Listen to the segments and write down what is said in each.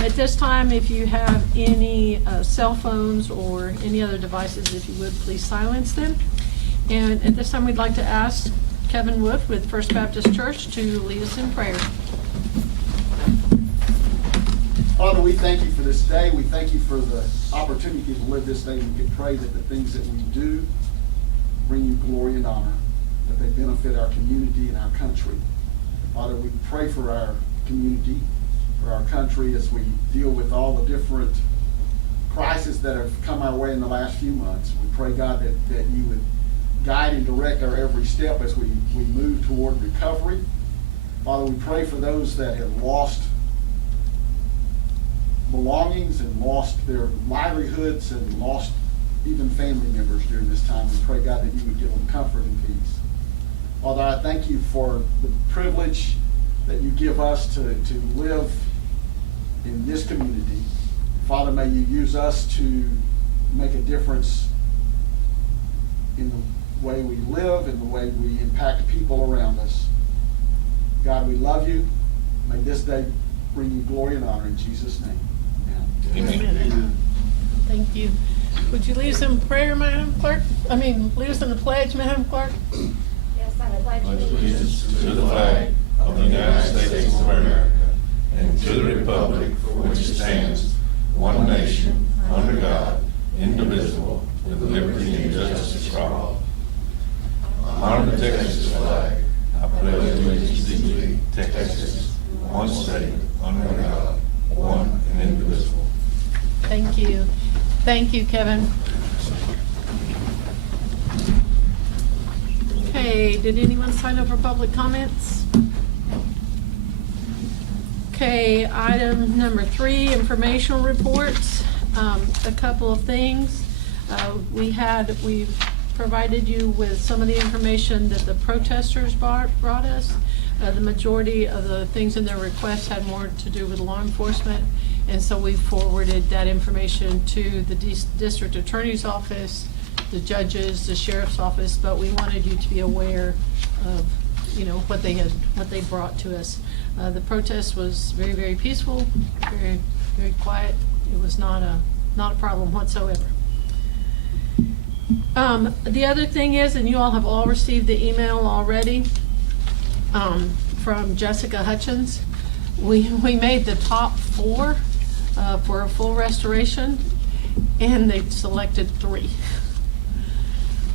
At this time, if you have any cell phones or any other devices, if you would, please silence them. And at this time, we'd like to ask Kevin Wolf with First Baptist Church to lead us in prayer. Father, we thank you for this day. We thank you for the opportunity to live this day. We can pray that the things that we do bring you glory and honor, that they benefit our community and our country. Father, we pray for our community, for our country, as we deal with all the different crises that have come our way in the last few months. We pray, God, that you would guide and direct our every step as we move toward recovery. Father, we pray for those that have lost belongings and lost their livelihoods and lost even family members during this time. We pray, God, that you would give them comfort and peace. Father, I thank you for the privilege that you give us to live in this community. Father, may you use us to make a difference in the way we live, in the way we impact people around us. God, we love you. May this day bring you glory and honor in Jesus' name. Amen. Thank you. Would you lead us in prayer, Madam Clerk? Lead us in the pledge, Madam Clerk? Yes, I pledge allegiance to the flag of the United States of America and to the republic for which it stands, one nation, under God, indivisible, with liberty and justice for all. Honor the Texas flag. I pledge allegiance to thee, Texas, one state, under God, one and indivisible. Thank you. Thank you, Kevin. Okay, did anyone sign up for public comments? Okay, item number 3, informational reports. A couple of things. We've provided you with some of the information that the protesters brought us. The majority of the things in their requests had more to do with law enforcement, and so we forwarded that information to the district attorney's office, the judges, the sheriff's office, but we wanted you to be aware of, what they brought to us. The protest was very, very peaceful, very, very quiet. It was not a problem whatsoever. The other thing is, and you all have all received the email already, from Jessica Hutchins. We made the top 4 for a full restoration, and they selected 3.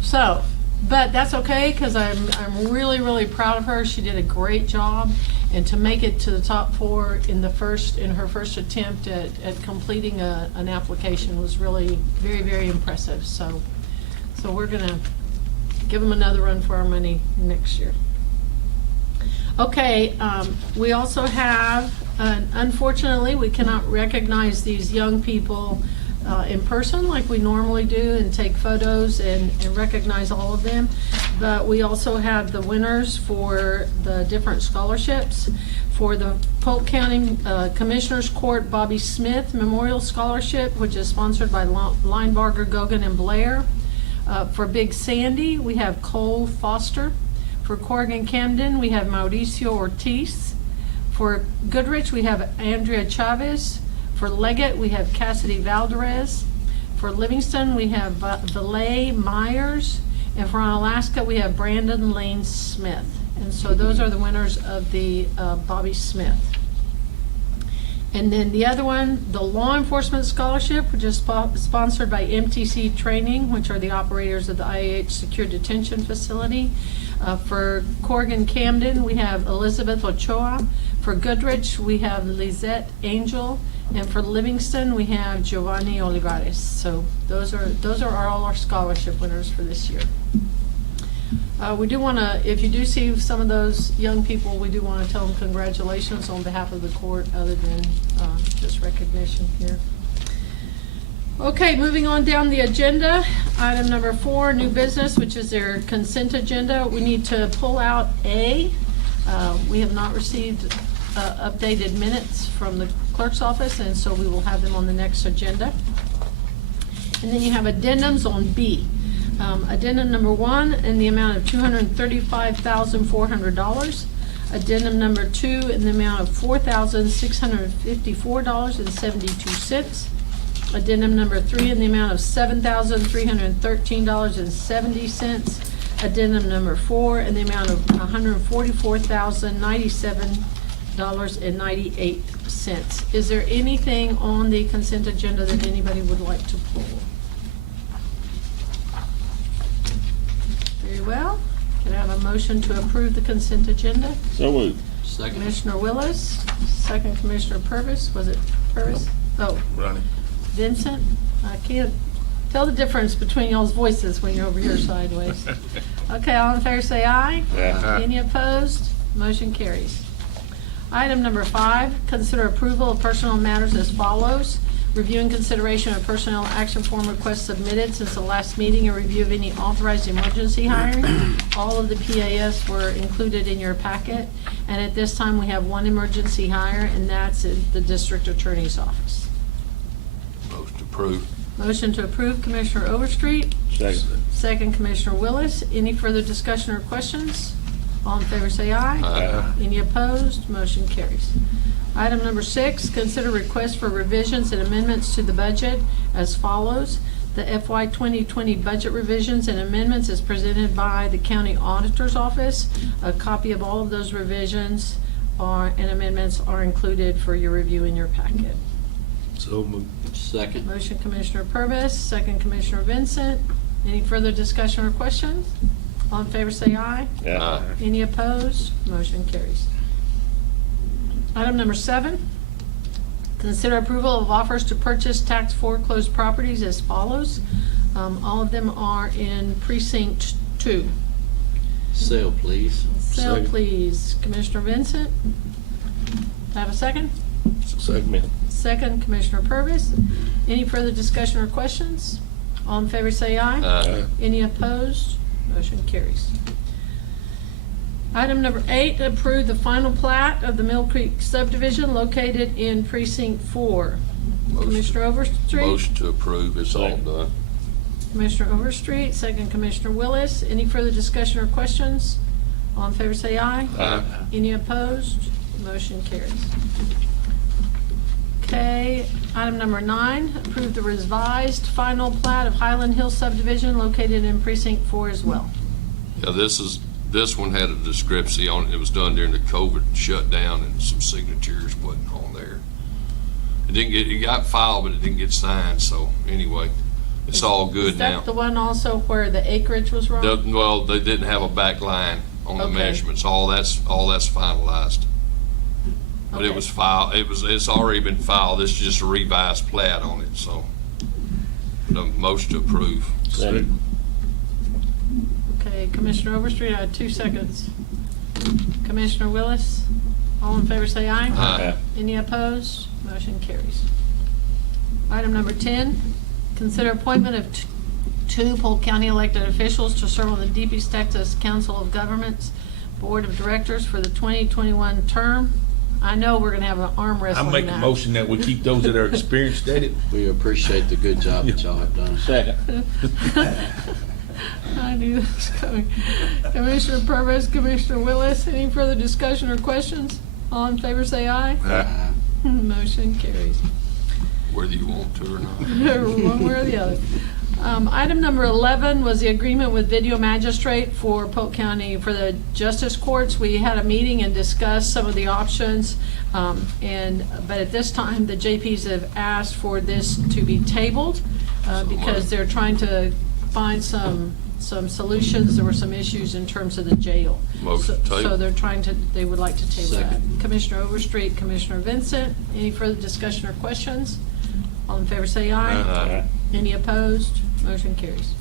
So, but that's okay, because I'm really, really proud of her. She did a great job, and to make it to the top 4 in her first attempt at completing an application was really very, very impressive. So we're gonna give them another run for our money next year. Okay, we also have, unfortunately, we cannot recognize these young people in person like we normally do and take photos and recognize all of them. But we also have the winners for the different scholarships. For the Polk County Commissioners Court Bobby Smith Memorial Scholarship, which is sponsored by Linebarger, Gogan, and Blair. For Big Sandy, we have Cole Foster. For Corrigan Camden, we have Mauricio Ortiz. For Goodrich, we have Andrea Chavez. For Leggett, we have Cassidy Valdez. For Livingston, we have Valet Myers. And for Alaska, we have Brandon Lane Smith. And so those are the winners of the Bobby Smith. And then the other one, the Law Enforcement Scholarship, which is sponsored by MTC Training, which are the operators of the IAH Secure Detention Facility. For Corrigan Camden, we have Elizabeth Ochoa. For Goodrich, we have Lizette Angel. And for Livingston, we have Giovanni Olivares. So those are all our scholarship winners for this year. We do want to, if you do see some of those young people, we do want to tell them congratulations on behalf of the court, other than just recognition here. Okay, moving on down the agenda, item number 4, new business, which is their consent agenda. We need to pull out A. We have not received updated minutes from the clerk's office, and so we will have them on the next agenda. And then you have addendums on B. Addendum number 1 in the amount of $235,400. Addendum number 2 in the amount of $4,654.72. Addendum number 3 in the amount of $7,313.70. Addendum number 4 in the amount of $144,097.98. Is there anything on the consent agenda that anybody would like to pull? Very well. Can I have a motion to approve the consent agenda? So moved. Second. Commissioner Willis, second Commissioner Purvis. Was it Purvis? Oh, Ronnie. Vincent? I can't tell the difference between y'all's voices when you're over here sideways. Okay, all in favor say aye. Aye. Any opposed? Motion carries. Item number 5, consider approval of personnel matters as follows. Review and consideration of personnel action form requests submitted since the last meeting, a review of any authorized emergency hiring. All of the PAS were included in your packet. And at this time, we have one emergency hire, and that's at the district attorney's office. Motion approved. Motion to approve, Commissioner Overstreet. Second. Second, Commissioner Willis. Any further discussion or questions? All in favor say aye. Aye. Any opposed? Motion carries. Item number 6, consider request for revisions and amendments to the budget as follows. The FY 2020 budget revisions and amendments is presented by the County Auditor's Office. A copy of all of those revisions and amendments are included for your review in your packet. So moved. Second. Motion Commissioner Purvis, second Commissioner Vincent. Any further discussion or questions? All in favor say aye. Aye. Any opposed? Motion carries. Item number 7, consider approval of offers to purchase tax foreclosed properties as follows. All of them are in precinct 2. Sale, please. Sale, Second. please. Commissioner Vincent? Do I have a second? Second. Second, Commissioner Purvis. Any further discussion or questions? All in favor say aye. Aye. Any opposed? Motion carries. Item number 8, approve the final plat of the Mill Creek subdivision located in precinct 4. Motion. Commissioner Overstreet? Motion to approve. It's all Second. done. Commissioner Overstreet, second Commissioner Willis. Any further discussion or questions? All in favor say aye. Aye. Any opposed? Motion carries. Okay, item number 9, approve the revised final plat of Highland Hill subdivision located in precinct 4 as well. Yeah, this one had a discrepancy on it. It was done during the COVID shutdown and some signatures wasn't on there. It got filed, but it didn't get signed, so anyway, it's all good Is now. that the one also where the acreage was wrong? Well, they didn't have a back line on the Okay. measurements. All that's finalized. But Okay. it was filed, it's already been filed. This is just a revised plat on it, so. The motion to approve. Second. Okay, Commissioner Overstreet, I had 2 seconds. Commissioner Willis, all in favor say aye. Aye. Any opposed? Motion carries. Item number 10, consider appointment of 2 Polk County elected officials to serve on the Deep East Texas Council of Governments Board of Directors for the 2021 term. I know we're gonna have an arm I wrestling make a match. motion that we keep those that are experienced at it. We appreciate the good job that y'all have done. Second. I knew this was coming. Commissioner Purvis, Commissioner Willis, any further discussion or questions? All in favor say aye. Aye. Motion carries. Whether you want to or not. One way or the other. Item number 11 was the agreement with video magistrate for Polk County for the justice courts. We had a meeting and discussed some of the options, but at this time, the JPs have asked for this to be tabled because they're trying to find some solutions. There were some issues in terms of the jail. Motion So table. they would like to table that. Second. Commissioner Overstreet, Commissioner Vincent, any further discussion or questions? All in favor say aye. Aye. Any opposed? Motion carries.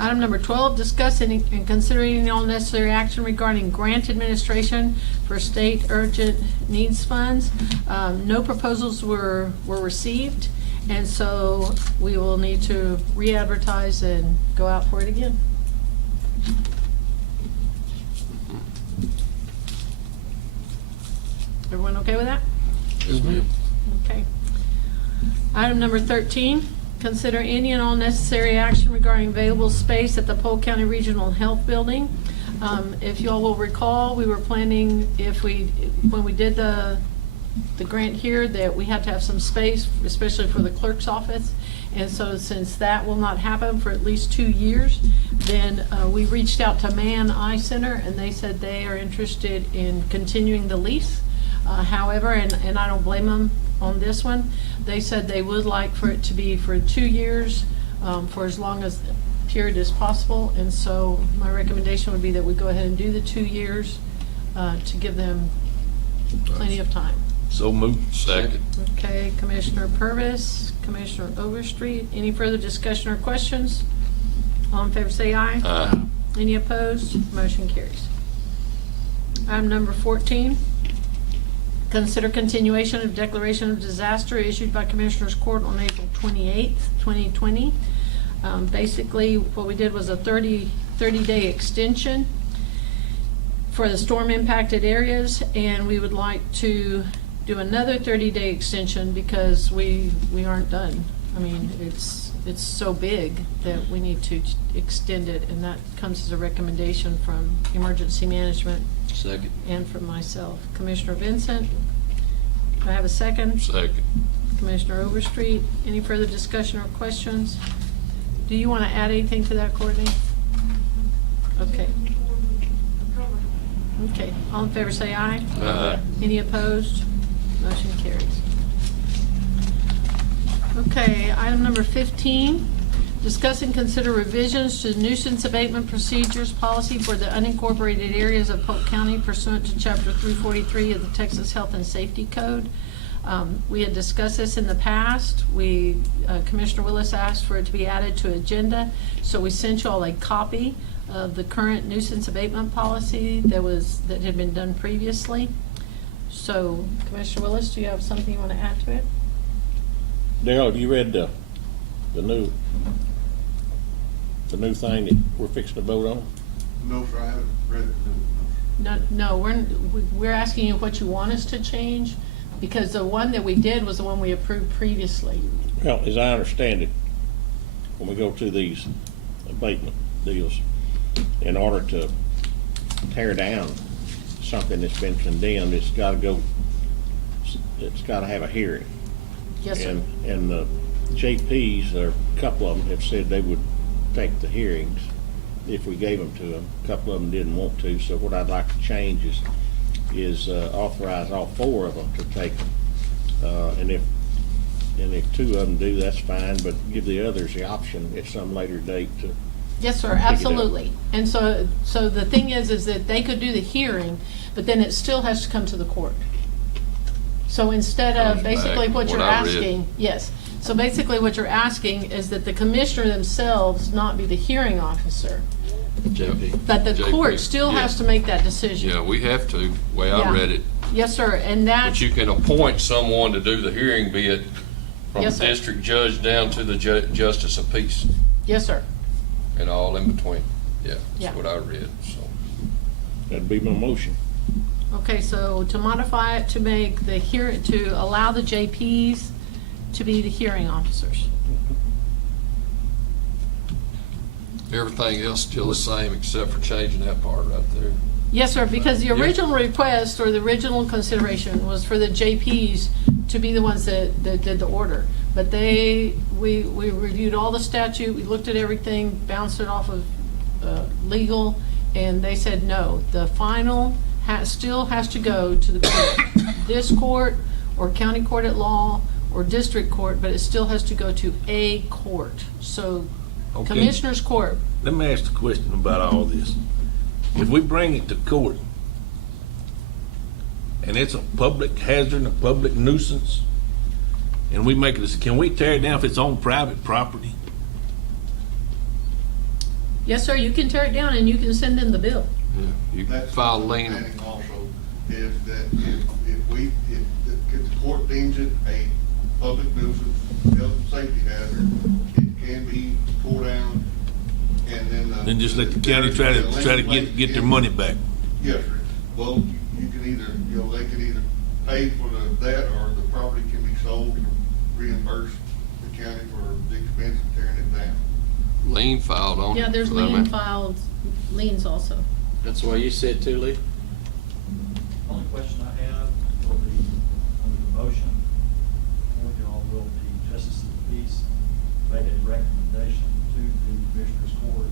Item number 12, discuss and consider any all necessary action regarding grant administration for state urgent needs funds. No proposals were received, and so we will need to re-advertise and go out for it again. Everyone okay with that? Yes, ma'am. Okay. Item number 13, consider any and all necessary action regarding available space at the Polk County Regional Health Building. If you all will recall, we were planning when we did the grant here, that we had to have some space, especially for the clerk's office. And so since that will not happen for at least 2 years, then we reached out to Mann Eye Center, and they said they are interested in continuing the lease. However, and I don't blame them on this one, they said they would like for it to be for 2 years, for as long as period as possible. And so my recommendation would be that we go ahead and do the 2 years to give them plenty of time. So moved. Second. Okay, Commissioner Purvis, Commissioner Overstreet, any further discussion or questions? All in favor say aye. Aye. Any opposed? Motion carries. Item number 14, consider continuation of declaration of disaster issued by Commissioners Court on April 28th, 2020. Basically, what we did was a 30-day extension for the storm impacted areas, and we would like to do another 30-day extension because we aren't done. I mean, it's so big that we need to extend it, and that comes as a recommendation from Emergency Management Second. and from myself. Commissioner Vincent, do I have a second? Second. Commissioner Overstreet, any further discussion or questions? Do you want to add anything to that, Courtney? Okay. Okay, all in favor say aye. Aye. Any opposed? Motion carries. Okay, item number 15, discuss and consider revisions to nuisance abatement procedures policy for the unincorporated areas of Polk County pursuant to Chapter 343 of the Texas Health and Safety Code. We had discussed this in the past. Commissioner Willis asked for it to be added to agenda, so we sent you all a copy of the current nuisance abatement policy that had been done previously. So, Commissioner Willis, do you have something you want to add to it? Darrell, have you read the new thing that we're fixing to vote on? No, sir, I haven't read it. No, we're asking you what you want us to change, because the one that we did was the one we approved previously. Well, as I understand it, when we go to these abatement deals, in order to tear down something that's been condemned, it's gotta have a hearing. Yes, sir. And the JPs, or a couple of them, have said they would take the hearings if we gave them to them. A couple of them didn't want to, so what I'd like to change is authorize all 4 of them to take them. And if 2 of them do, that's fine, but give the others the option at some later date to. Yes, sir, Pick it up. absolutely. And so the thing is that they could do the hearing, but then it still has to come to the court. So instead of Comes back, basically what you're what I read. asking, yes. So basically what you're asking is that the commissioner themselves not be the hearing officer, JP. but the JP, court still yeah. has to make that decision. Yeah, we have to, way I Yeah. read it. Yes, sir, and But that's, you can appoint someone to do the hearing, be it from Yes, sir. district judge down to the justice of peace yes, sir. and all in between. Yeah, Yeah. that's what I read, so. That'd be my motion. Okay, so to modify it to make the to allow the JPs to be the hearing officers. Everything else still the same except for changing that part right there. Yes, sir, because the Yeah. original request or the original consideration was for the JPs to be the ones that did the order. But we reviewed all the statute, we looked at everything, bounced it off of legal, and they said no. The final still has to go to the court. This court, or county court at law, or district court, but it still has to go to a court. So Okay. Commissioner's Court, Let me ask the question about all this. If we bring it to court, and it's a public hazard, a public nuisance, and we make this, can we tear it down if it's on private property? yes, sir, you can tear it down and you can send in the bill. Yeah, you can That's file my lien. understanding also, is that if the court deems it a public nuisance, health and safety hazard, it can be tore down, and then. Then just let the county try to get their money back. Yes, sir. Well, you can either, they can either pay for that, or the property can be sold and reimburse the county for the expense of tearing it down. Lien filed on it. Yeah, there's for that lien man. filed, liens also. That's the way you said too, Lee? Only question I have will be, under the motion, or y'all will the justice of the peace make a recommendation to the Commissioners Court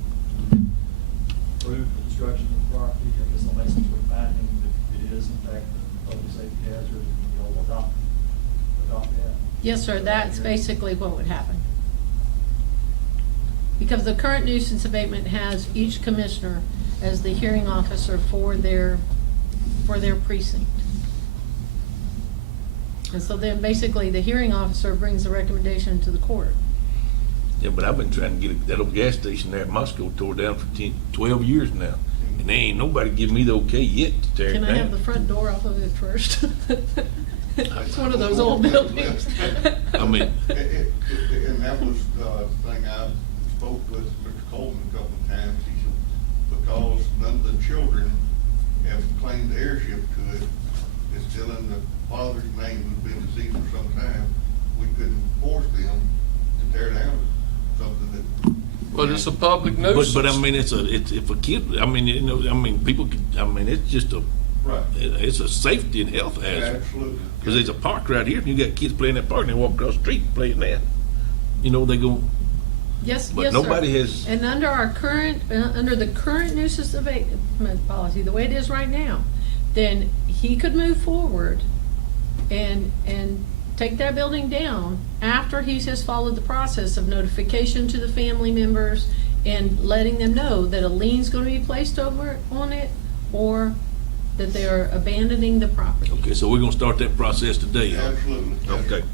to approve the destruction of the property? I guess they'll make some sort of finding that it is in fact a public safety hazard, and you'll adopt that. Yes, sir, that's basically what would happen. Because the current nuisance abatement has each commissioner as the hearing officer for their precinct. And so then basically the hearing officer brings the recommendation to the court. Yeah, but I've been trying to get that old gas station there at Moscow tore down for 12 years now. And there ain't nobody giving me the okay yet to tear it Can down. I have the front door off of it first? It's one of those old buildings. I mean, And that was the thing I spoke with Mr. Coleman a couple of times. He said, because none of the children have claimed heirship to it, it's still in the father's name who's been deceased for some time. We couldn't force them to tear down something that. But it's a public nuisance. but I mean, it's if a kid, I mean, you know, I mean, people could, I mean, it's just Right. it's a safety and health hazard. Absolutely. Because there's a park right here, and you got kids playing that park, and they walk across the street playing that. You know, they go, Yes, but yes, sir. nobody has, And under our current, under the current nuisance abatement policy, the way it is right now, then he could move forward and take that building down after he's just followed the process of notification to the family members and letting them know that a lien's gonna be placed over on it, or that they are abandoning the property. okay, so we're gonna start that process today, huh? Absolutely. Okay.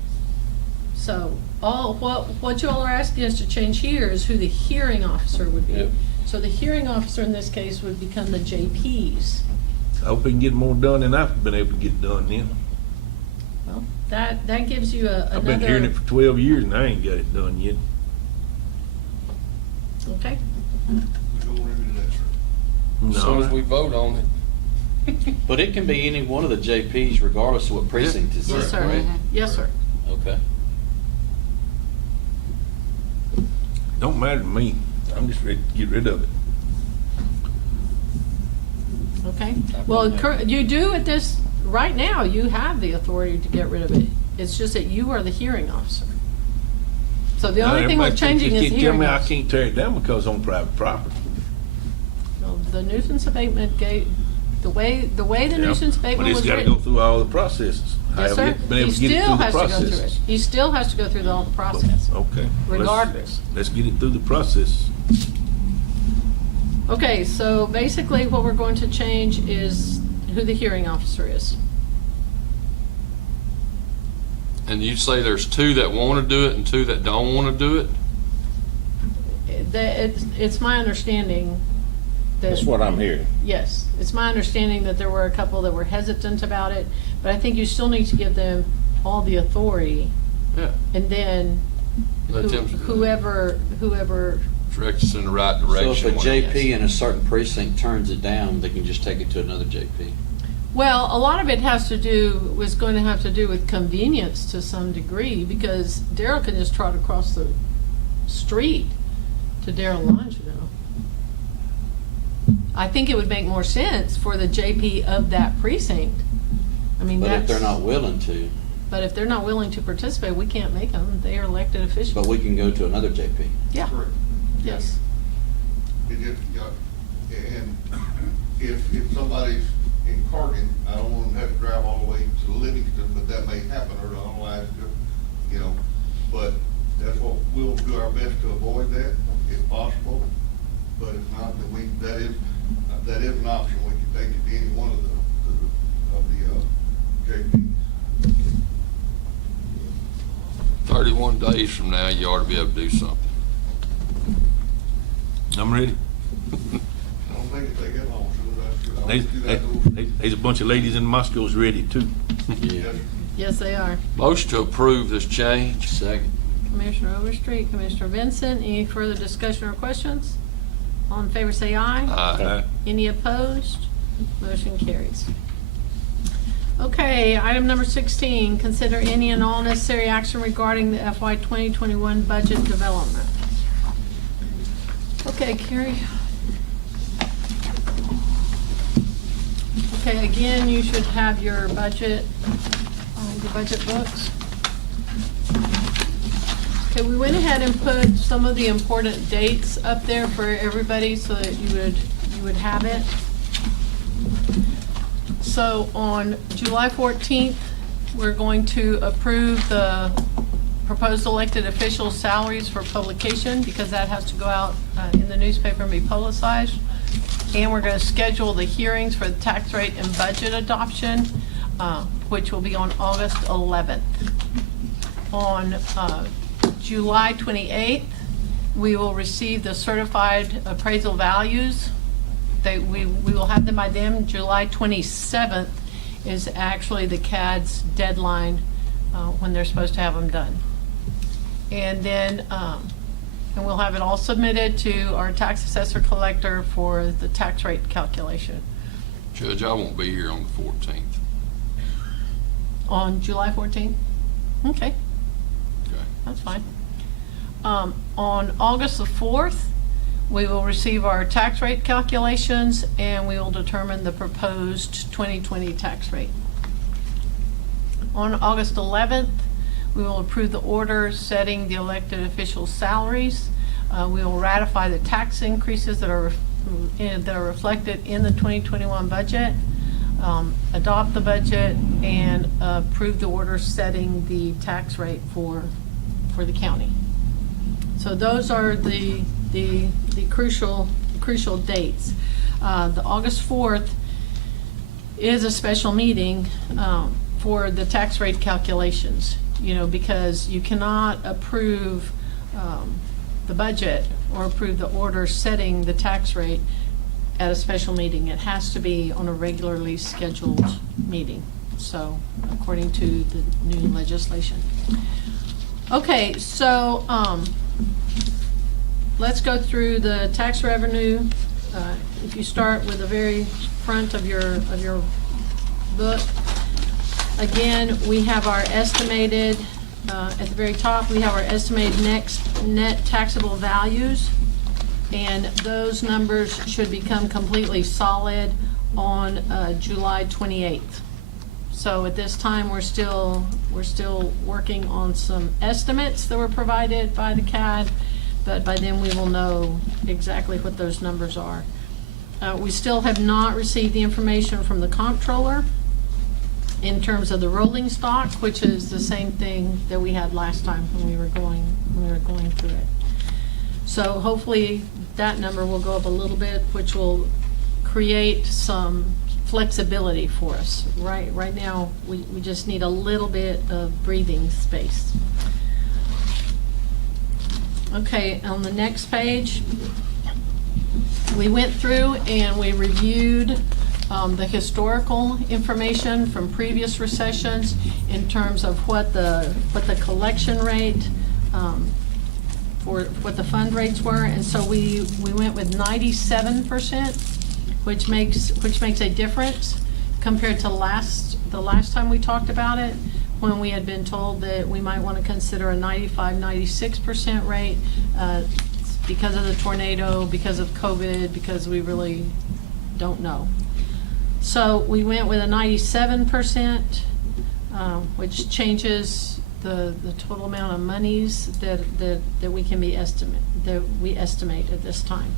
So, what y'all are asking us to change here is who the hearing officer would be. Yep. So the hearing officer in this case would become the JPs. I hope we can get more done than I've been able to get done then. Well, that gives you I've been hearing it another, for 12 years and I ain't got it done yet. okay? We don't want to do that, sir. No, As soon as we vote on it. But it can be any one of the JPs regardless of what precinct it's in, Yes, sir. right? Yes, sir. Okay. don't matter to me. I'm just ready to get rid of it. Okay? Well, you do at this, right now, you have the authority to get rid of it. It's just that you are the hearing officer. So the Now, only thing we're everybody changing is can't the tell hearing me I officer. can't tear it down because it's on private property. Well, the nuisance abatement the way the Yeah, nuisance abatement was But it's gotta written. go through all the processes. I Yes, haven't sir. yet been He able to get it still through the has to go through it. process. He still has to go through all the process. Okay. Regardless. Let's get it through the process. Okay, so basically what we're going to change is who the hearing officer is. And you say there's two that want to do it and two that don't want to do it? It's my understanding that. That's what I'm hearing. Yes, it's my understanding that there were a couple that were hesitant about it, but I think you still need to give them all the authority, Yeah. and then Let them whoever, direct us in the right So direction. if a JP in a certain precinct turns it down, they can just take it to another JP. well, a lot of it has to do, was going to have to do with convenience to some degree, because Daryl can just trot across the street to Daryl Longeville. I think it would make more sense for the JP of that precinct. I mean, But if they're that's- not willing to, But if they're not willing to participate, we can't make them. They are elected officials. but we can go to another JP. Yeah, Correct. yes. It just, and if somebody's in Cargan, I don't want them to have to drive all the way to Livingston, but that may happen, or to Alaska, but that's what, we'll do our best to avoid that, if possible. But if not, then that is an option, we can take it to any one of the JPs. 31 days from now, you ought to be able to do something. I'm ready. I don't think it take that long, so There's, do that. there's a bunch of ladies in Moscow's ready too. Yeah. Yes, they are. Motion to approve this change. Second. Commissioner Overstreet, Commissioner Vincent, any further discussion or questions? All in favor say aye. Aye. Any opposed? Motion carries. Okay, item number 16, consider any and all necessary action regarding the FY 2021 budget development. Okay, Carrie. Okay, again, you should have your budget books. Okay, we went ahead and put some of the important dates up there for everybody so that you would have it. So on July 14th, we're going to approve the proposed elected officials' salaries for publication because that has to go out in the newspaper and be publicized. And we're going to schedule the hearings for the tax rate and budget adoption, which will be on August 11th. On July 28th, we will receive the certified appraisal values. We will have them by then. July 27th is actually the CAD's deadline when they're supposed to have them done. And then and we'll have it all submitted to our tax assessor collector for the tax rate calculation. Judge, I won't be here on the 14th. On July 14th? Okay, Okay. that's fine. On August the 4th, we will receive our tax rate calculations and we will determine the proposed 2020 tax rate. On August 11th, we will approve the order setting the elected officials' salaries. We will ratify the tax increases that are reflected in the 2021 budget, adopt the budget, and approve the order setting the tax rate for the county. So those are the crucial dates. The August 4th is a special meeting for the tax rate calculations, because you cannot approve the budget or approve the order setting the tax rate at a special meeting. It has to be on a regularly scheduled meeting, so according to the new legislation. Okay, so let's go through the tax revenue. If you start with the very front of your book, again, we have our estimated, at the very top, we have our estimated net taxable values, and those numbers should become completely solid on July 28th. So at this time, we're still working on some estimates that were provided by the CAD, but by then we will know exactly what those numbers are. We still have not received the information from the comptroller in terms of the rolling stock, which is the same thing that we had last time when we were going through it. So hopefully that number will go up a little bit, which will create some flexibility for us. Right now, we just need a little bit of breathing space. Okay, on the next page, we went through and we reviewed the historical information from previous recessions in terms of what the collection rate, for what the fund rates were, and so we went with 97%, which makes a difference compared to the last time we talked about it, when we had been told that we might want to consider a 95-96% rate because of the tornado, because of COVID, because we really don't know. So we went with a 97%, which changes the total amount of monies that we estimate at this time.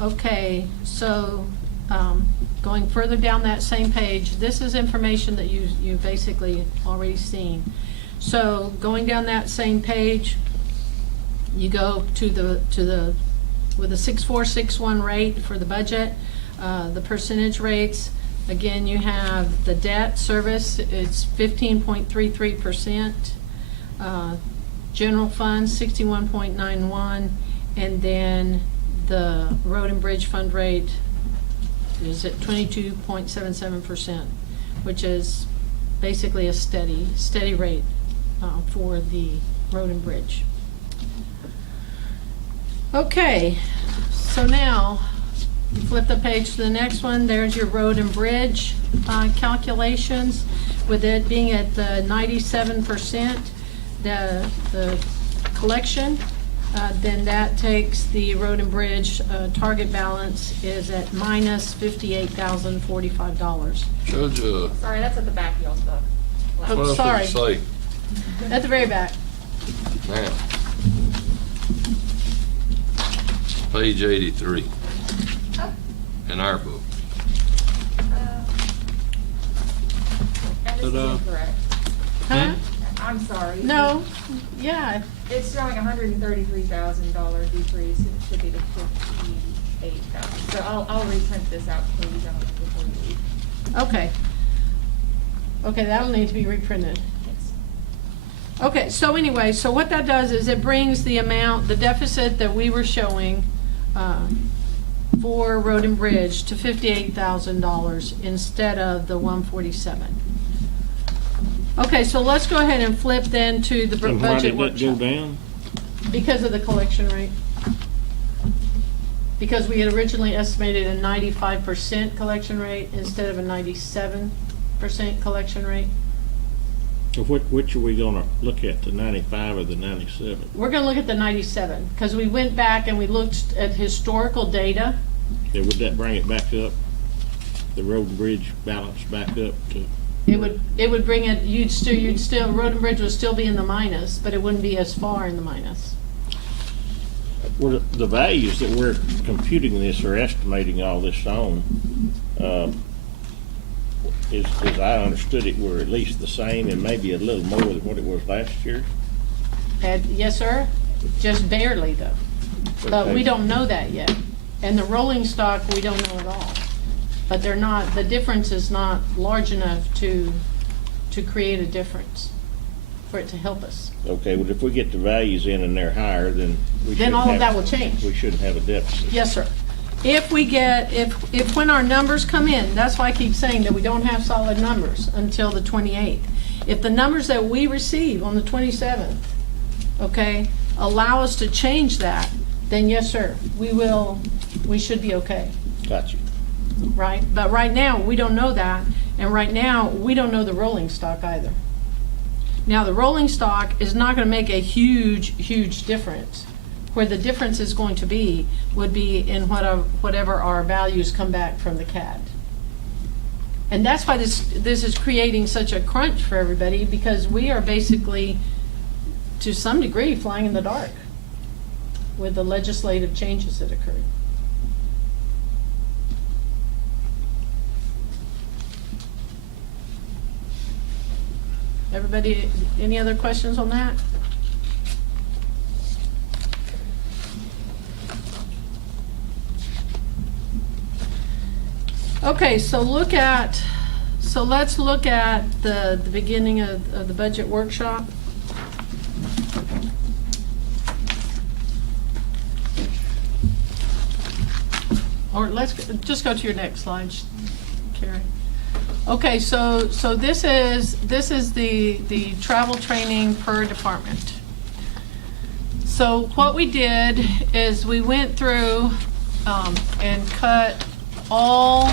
Okay, so going further down that same page, this is information that you basically already seen. So going down that same page, you go with a 6461 rate for the budget. The percentage rates, again, you have the debt service, it's 15.33%, general fund 61.91, and then the road and bridge fund rate is at 22.77%, which is basically a steady rate for the road and bridge. Okay, so now you flip the page to the next one. There's your road and bridge calculations. With it being at the 97%, the collection then that takes the road and bridge target balance is at minus $58,045. Judge, Sorry, that's at the back of y'all's book. Oh, what else sorry. did it say? At the very back. Now. Page 83 Oh, in our book. And this is Ta-da. incorrect. Huh? I'm sorry. No, yeah, It's showing $133,000 decrease, and it should be to 58,000. So I'll reprint this out for you guys before you leave. okay. Okay, that'll need to be reprinted. Yes. Okay, so anyway, so what that does is it brings the amount, the deficit that we were showing for road and bridge to $58,000 instead of the 147. Okay, so let's go ahead and flip then to the And why budget did that go workshop. down? Because of the collection rate. Because we had originally estimated a 95% collection rate instead of a 97% collection rate. So which are we gonna look at, the 95 or the 97? We're gonna look at the 97, because we went back and we looked at historical data. Yeah, would that bring it back up? The road and bridge balance back up to, It would bring it, you'd still, road and bridge would still be in the minus, but it wouldn't be as far in the minus. well, the values that we're computing this or estimating all this on, as I understood it, were at least the same and maybe a little more than what it was last year. And, yes, sir, just barely though. But we Okay. don't know that yet. And the rolling stock, we don't know at all. But they're not, the difference is not large enough to create a difference, for it to help us. Okay, well, if we get the values in and they're higher, then we Then shouldn't all of have- that will change. We shouldn't have a deficit. Yes, sir. If we get, if when our numbers come in, that's why I keep saying that we don't have solid numbers until the 28th. If the numbers that we receive on the 27th, okay, allow us to change that, then yes, sir, we should be okay, Got you. right? But right now, we don't know that, and right now, we don't know the rolling stock either. Now, the rolling stock is not gonna make a huge difference. Where the difference is going to be would be in whatever our values come back from the CAD. And that's why this is creating such a crunch for everybody, because we are basically, to some degree, flying in the dark with the legislative changes that occurred. Everybody, any other questions on that? Okay, so let's look at the beginning of the budget workshop. Or let's just go to your next slide, Carrie. Okay, so this is the travel training per department. So what we did is we went through and cut all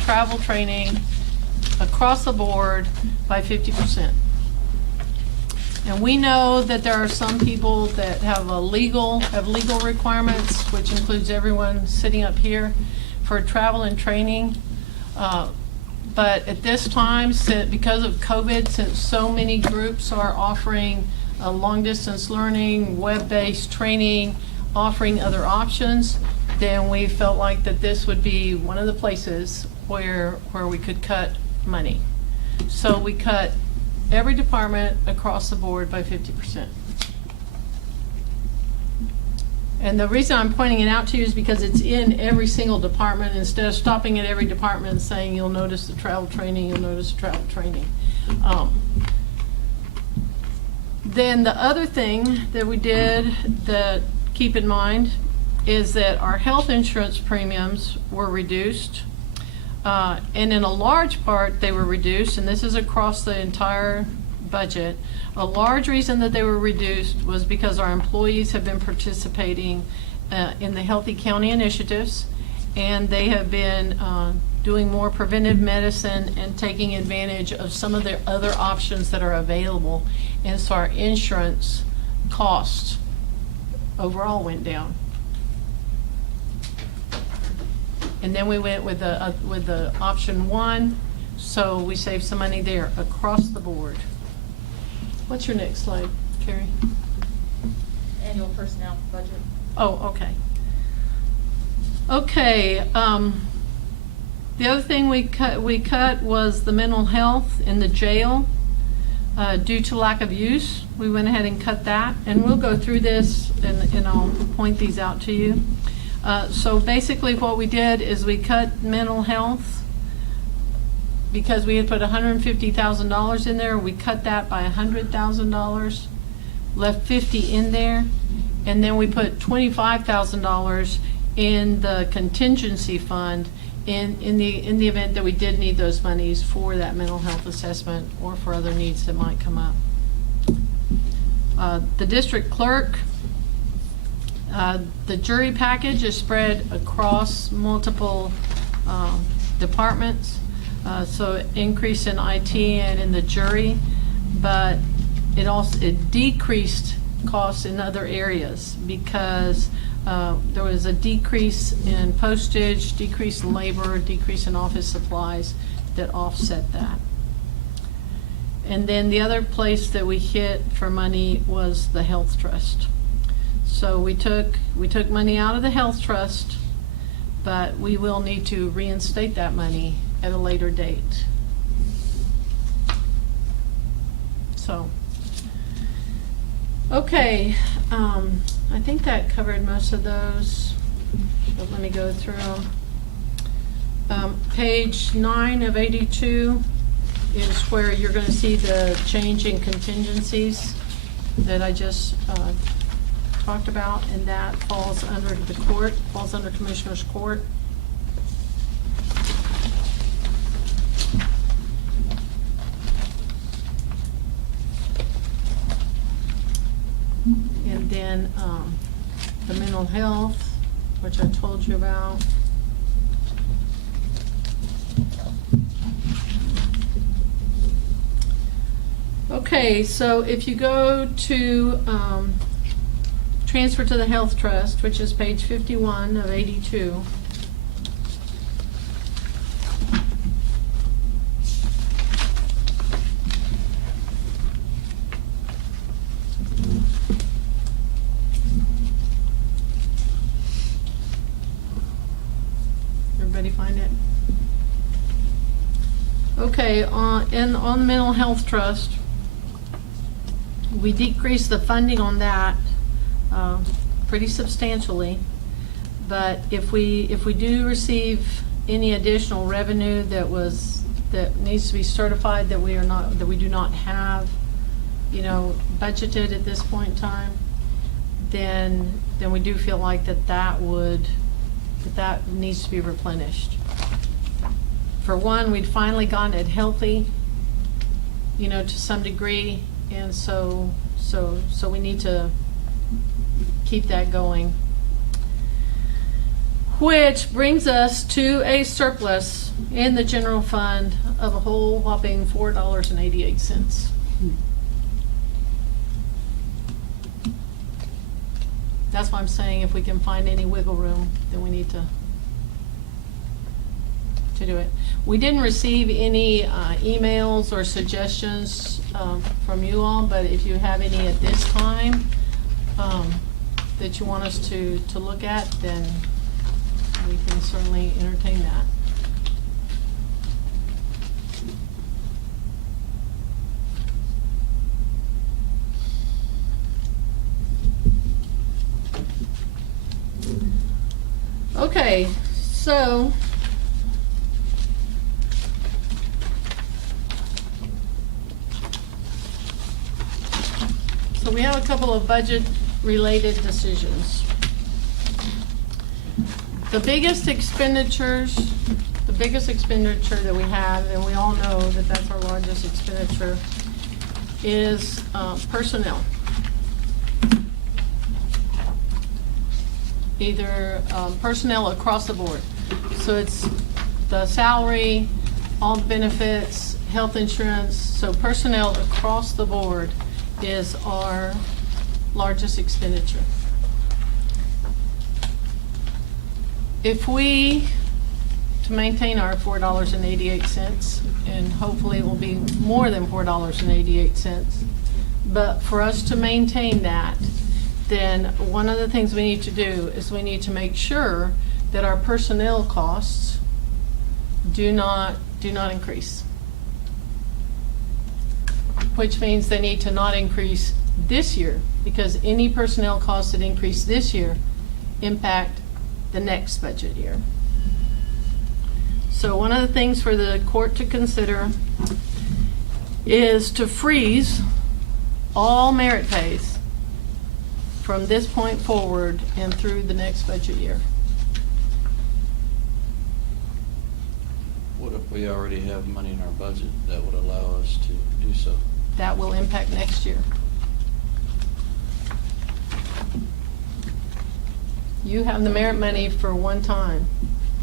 travel training across the board by 50%. And we know that there are some people that have legal requirements, which includes everyone sitting up here, for travel and training. But at this time, because of COVID, since so many groups are offering long-distance learning, web-based training, offering other options, then we felt like that this would be one of the places where we could cut money. So we cut every department across the board by 50%. And the reason I'm pointing it out to you is because it's in every single department. Instead of stopping at every department and saying, you'll notice the travel training, you'll notice the travel training. Then the other thing that we did that keep in mind is that our health insurance premiums were reduced. And in a large part, they were reduced, and this is across the entire budget. A large reason that they were reduced was because our employees have been participating in the Healthy County initiatives, and they have been doing more preventive medicine and taking advantage of some of the other options that are available. And so our insurance costs overall went down. And then we went with the option 1, so we saved some money there across the board. What's your next slide, Carrie? Annual personnel budget. Oh, okay. Okay, the other thing we cut was the mental health in the jail. Due to lack of use, we went ahead and cut that, and we'll go through this and I'll point these out to you. So basically what we did is we cut mental health because we had put $150,000 in there. We cut that by $100,000, left 50 in there, and then we put $25,000 in the contingency fund in the event that we did need those monies for that mental health assessment or for other needs that might come up. The district clerk, the jury package is spread across multiple departments, so increase in IT and in the jury, but it decreased costs in other areas because there was a decrease in postage, decrease in labor, decrease in office supplies that offset that. And then the other place that we hit for money was the health trust. So we took money out of the health trust, but we will need to reinstate that money at a later date. So, okay, I think that covered most of those, but let me go through them. Page 9 of 82 is where you're going to see the change in contingencies that I just talked about, and that falls under the court, falls under Commissioner's Court. And then the mental health, which I told you about. Okay, so if you go to transfer to the health trust, which is page 51 of 82. Everybody find it? Okay, on the mental health trust, we decreased the funding on that pretty substantially, but if we do receive any additional revenue that needs to be certified that we do not have, budgeted at this point in time, then we do feel like that needs to be replenished. For one, we'd finally gotten it healthy, to some degree, and so we need to keep that going. Which brings us to a surplus in the general fund of a whole whopping $4.88. That's why I'm saying if we can find any wiggle room, then we need to do it. We didn't receive any emails or suggestions from you all, but if you have any at this time that you want us to look at, then we can certainly entertain that. Okay, so we have a couple of budget-related decisions. The biggest expenditure that we have, and we all know that that's our largest expenditure, is personnel. Either personnel across the board. So it's the salary, all the benefits, health insurance. So personnel across the board is our largest expenditure. if we, to maintain our $4.88, and hopefully it will be more than $4.88, but for us to maintain that, then one of the things we need to do is we need to make sure that our personnel costs do not increase. Which means they need to not increase this year, because any personnel costs that increase this year impact the next budget year. So one of the things for the court to consider is to freeze all merit pays from this point forward and through the next budget year. What if we already have money in our budget that would allow us to do so? That will impact next year. You have the merit money for one time.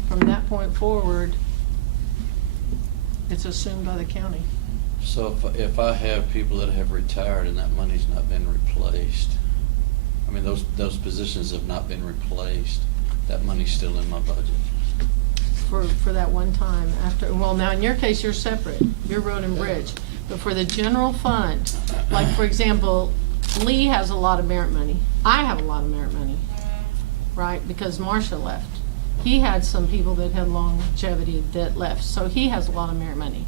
From that point forward, it's assumed by the county. So if I have people that have retired and that money's not been replaced, I mean, those positions have not been replaced, that money's still in my budget. For that one time after, well, now in your case, you're separate, you're road and bridge. But for the general fund, like for example, Lee has a lot of merit money. I have a lot of merit money, right? Because Marcia left. He had some people that had longevity that left, so he has a lot of merit money.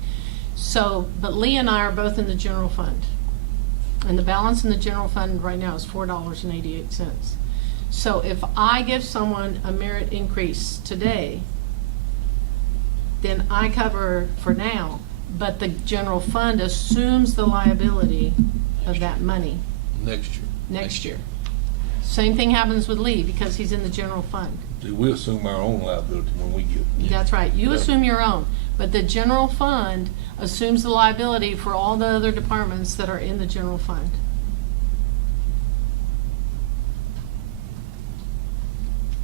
So, but Lee and I are both in the general fund. And the balance in the general fund right now is $4.88. So if I give someone a merit increase today, then I cover for now, but the general fund assumes the liability of that money Next year. next year. Same thing happens with Lee because he's in the general fund. See, we assume our own liability when we get. That's right. You Yeah. assume your own, but the general fund assumes the liability for all the other departments that are in the general fund.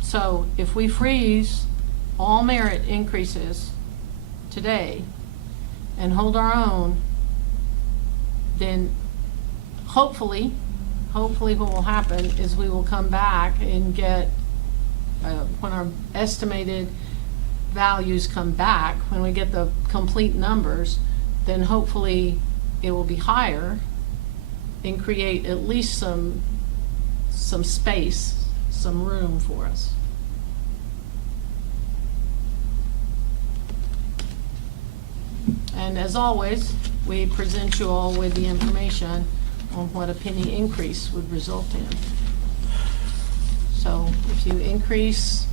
So if we freeze all merit increases today and hold our own, then hopefully what will happen is we will come back and get, when our estimated values come back, when we get the complete numbers, then hopefully it will be higher and create at least some space, some room for us. And as always, we present you all with the information on what a penny increase would result in. So if you increase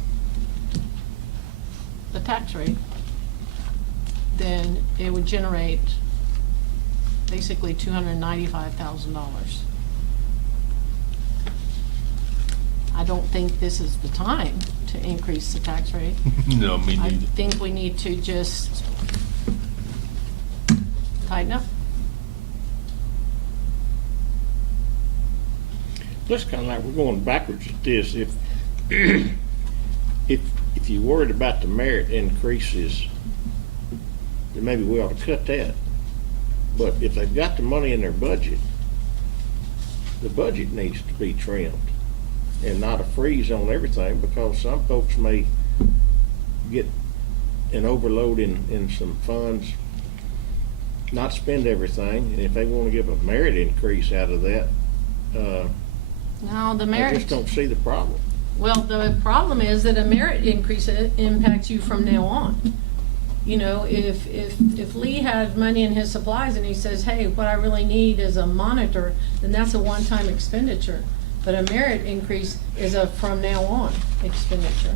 the tax rate, then it would generate basically $295,000. I don't think this is the time to increase the tax rate. No, me I neither. think we need to just tighten up. Looks kind of like we're going backwards at this. If you're worried about the merit increases, then maybe we ought to cut that. But if they've got the money in their budget, the budget needs to be trimmed and not a freeze on everything, because some folks may get an overload in some funds, not spend everything, and if they want to give a merit increase out of that, Now, the I merit. just don't see the problem. Well, the problem is that a merit increase impacts you from now on. You know, if Lee had money in his supplies and he says, hey, what I really need is a monitor, then that's a one-time expenditure. But a merit increase is a from now on expenditure.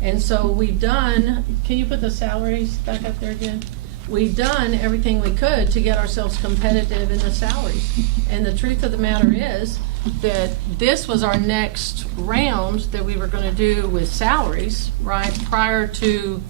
And so we've done, can you put the salaries back up there again? We've done everything we could to get ourselves competitive in the salaries. And the truth of the matter is that this was our next round that we were gonna do with salaries, right, prior to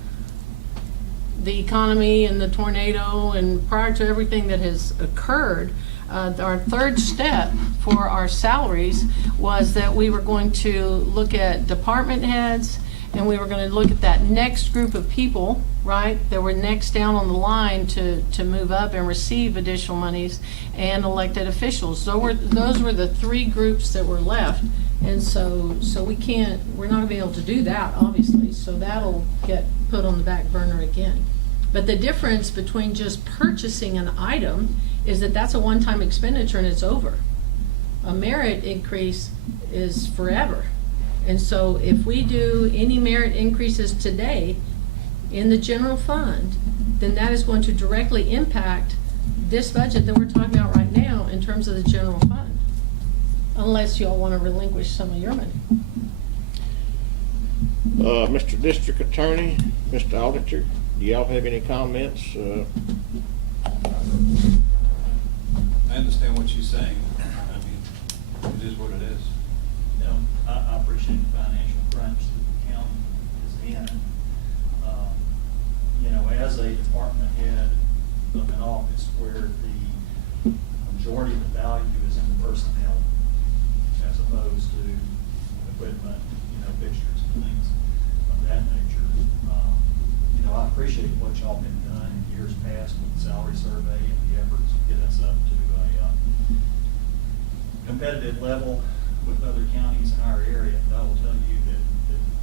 the economy and the tornado and prior to everything that has occurred. Our third step for our salaries was that we were going to look at department heads, and we were going to look at that next group of people, right, that were next down on the line to move up and receive additional monies, and elected officials. Those were the three groups that were left. And so we're not gonna be able to do that, obviously, so that'll get put on the back burner again. But the difference between just purchasing an item is that that's a one-time expenditure and it's over. A merit increase is forever. And so if we do any merit increases today in the general fund, then that is going to directly impact this budget that we're talking about right now in terms of the general fund. Unless y'all want to relinquish some of your money. Mr. District Attorney, Mr. Auditor, do y'all have any comments? I understand what she's saying. I mean, it is what it is. You know, I appreciate the financial crunch that the county is in. You know, as a department head of an office where the majority of the value is in the personnel as opposed to equipment, you know, fixtures and things of that nature. You know, I appreciate what y'all been done in years past with the salary survey and the efforts to get us up to a competitive level with other counties in our area. But I will tell you that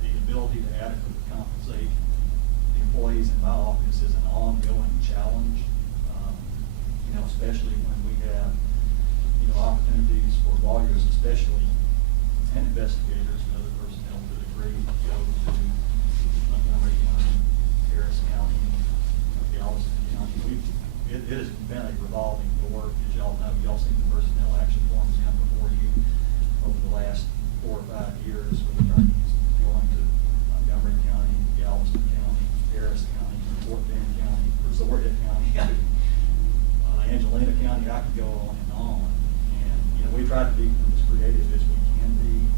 the ability to adequately compensate the employees in my office is an ongoing challenge. You know, especially when we have, you know, opportunities for lawyers especially, and investigators and other personnel to the degree to go to Montgomery County, Harris County, Galveston County. It has been a revolving door, as y'all know. Y'all seen the personnel action forms come before you over the last 4 or 5 years with attorneys going to Montgomery County, Galveston County, Harris County, Fort Bend County, Brazoria County, Angelina County. I could go on and on. And, you know, we try to be as creative as we can be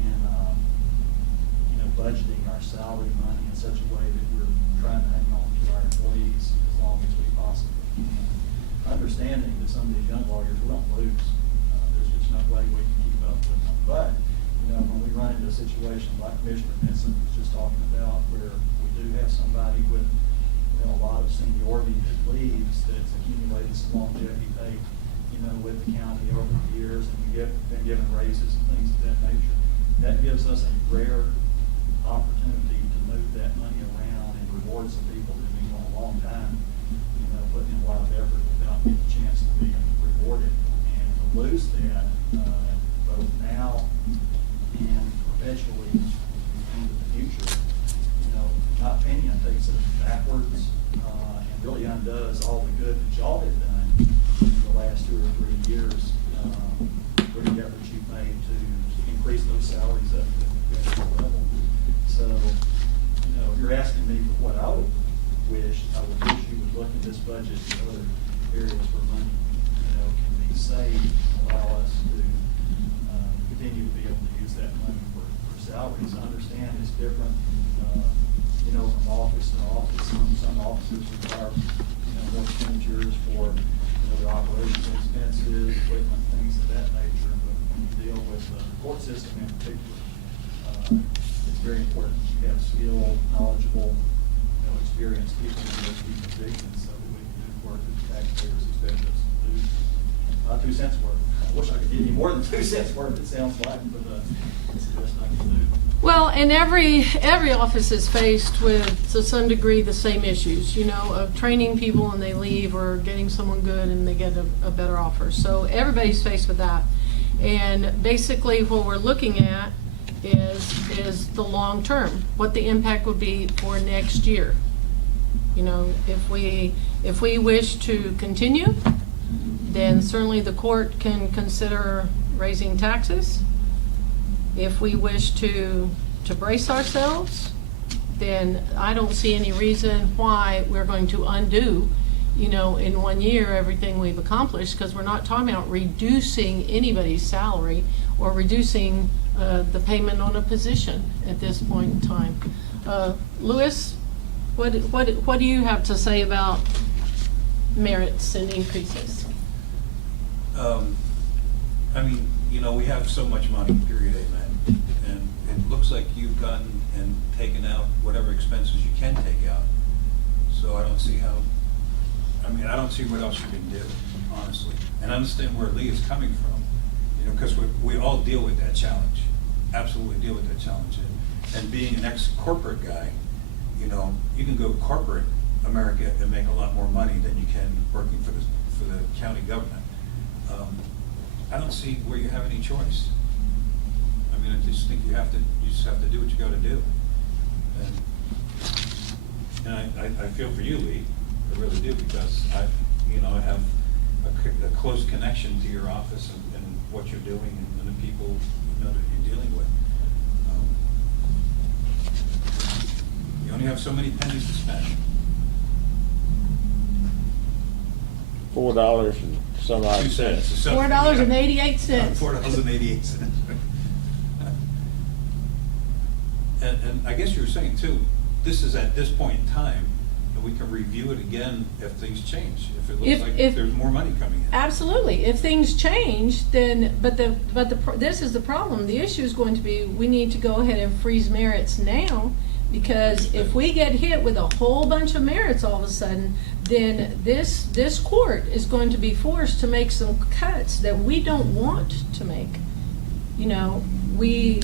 in, you know, budgeting our salary money in such a way that we're trying to hang on to our employees as long as we possibly can. Understanding that some of these young lawyers, we don't lose. There's just no way we can keep up with them. But, you know, when we run into a situation like Commissioner Vincent was just talking about, where we do have somebody with, you know, a lot of seniority that leaves, that's accumulated some longevity pay, you know, with the county over the years, and we been given raises and things of that nature. That gives us a rare opportunity to move that money around and reward some people that have been going a long time, you know, putting in a lot of effort without getting a chance to be rewarded. And to lose that, both now and perpetually into the future, you know, in my opinion, takes us backwards, and really undoes all the good that y'all have done in the last 2 or 3 years, with the efforts you've made to increase those salaries up to the federal level. So, you know, if you're asking me for what I would wish you would look at this budget and other areas where money, you know, can be saved, allow us to continue to be able to use that money for salaries. I understand it's different, you know, from office to office. Some offices require, you know, more expenditures for, you know, the operational expenses, equipment, things of that nature. But when you deal with the court system in particular, it's very important that you have skilled, knowledgeable, you know, experienced people in those key positions so that we can do work that the taxpayers expect us to do. 2 cents worth. I wish I could give you more than 2 cents worth, it sounds like, but it's the best I can do. Well, and every office is faced with, to some degree, the same issues, you know, of training people and they leave, or getting someone good and they get a better offer. So everybody's faced with that. And basically what we're looking at is the long term, what the impact would be for next year. You know, if we wish to continue, then certainly the court can consider raising taxes. If we wish to brace ourselves, then I don't see any reason why we're going to undo, you know, in 1 year everything we've accomplished, because we're not talking about reducing anybody's salary or reducing the payment on a position at this point in time. Louis, what do you have to say about merits and increases? I mean, you know, we have so much money, period, amen. And it looks like you've gotten and taken out whatever expenses you can take out. So I don't see how, I mean, I don't see what else you can do, honestly. And I understand where Lee is coming from, you know, because we all deal with that challenge, absolutely deal with that challenge. And being an ex-corporate guy, you know, you can go corporate America and make a lot more money than you can working for the county government. I don't see where you have any choice. I mean, I just think you just have to do what you gotta do. And I feel for you, Lee, I really do, because I have a close connection to your office and what you're doing and the people, you know, that you're dealing with. You only have so many pennies to spend. $4 and some odd 2 cents. cents. So- $4.88. $4.88. And I guess you were saying too, this is at this point in time, and we can review it again if things change, if it looks like If- there's more money coming in. Absolutely. If things change, then, this is the problem. The issue is going to be, we need to go ahead and freeze merits now, because if we get hit with a whole bunch of merits all of a sudden, then this court is going to be forced to make some cuts that we don't want to make. You know, we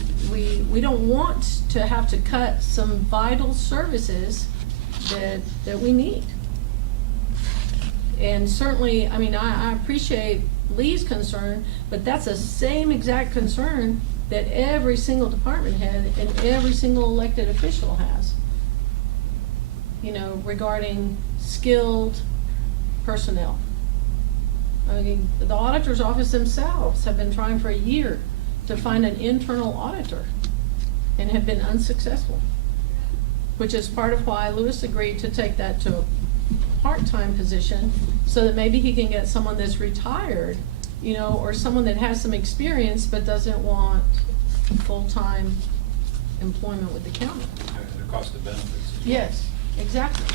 don't want to have to cut some vital services that we need. And certainly, I mean, I appreciate Lee's concern, but that's the same exact concern that every single department head and every single elected official has, you know, regarding skilled personnel. I mean, the auditor's office themselves have been trying for a year to find an internal auditor and have been unsuccessful, which is part of why Lewis agreed to take that to a part-time position, so that maybe he can get someone that's retired, you know, or someone that has some experience but doesn't want full-time employment with the county. The cost of benefits. as well. Yes, exactly.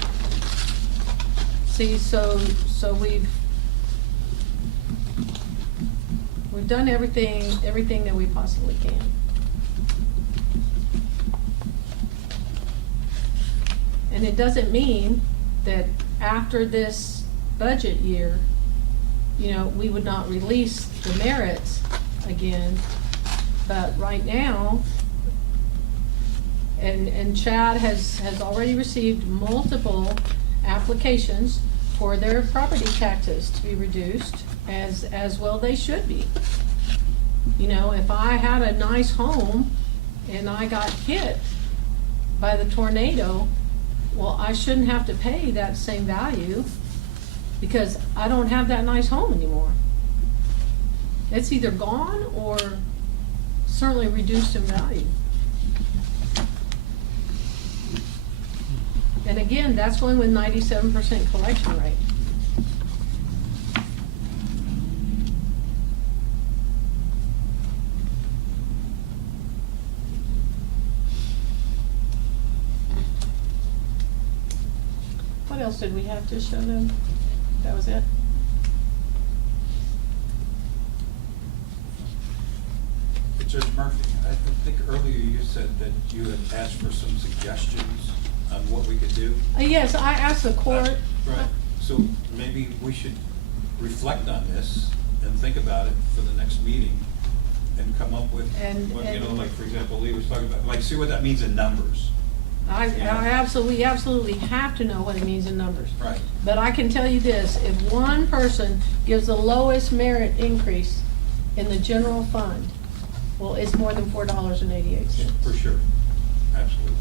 See, so we've done everything that we possibly can. And it doesn't mean that after this budget year, you know, we would not release the merits again. But right now, and Chad has already received multiple applications for their property taxes to be reduced, as well they should be. You know, if I had a nice home and I got hit by the tornado, well, I shouldn't have to pay that same value because I don't have that nice home anymore. It's either gone or certainly reduced in value. And again, that's going with 97% collection rate. What else did we have to show them? That was it? Judge Murphy, I think earlier you said that you had asked for some suggestions on what we could do. Yes, I asked the court. Right, so maybe we should reflect on this and think about it for the next meeting and come up with, what, you know, like, for example, Lee was talking about, like, see what that means in numbers. I absolutely have to know what it means in numbers. Right. But I can tell you this, if one person gives the lowest merit increase in the general fund, well, it's more than $4.88. For sure, absolutely.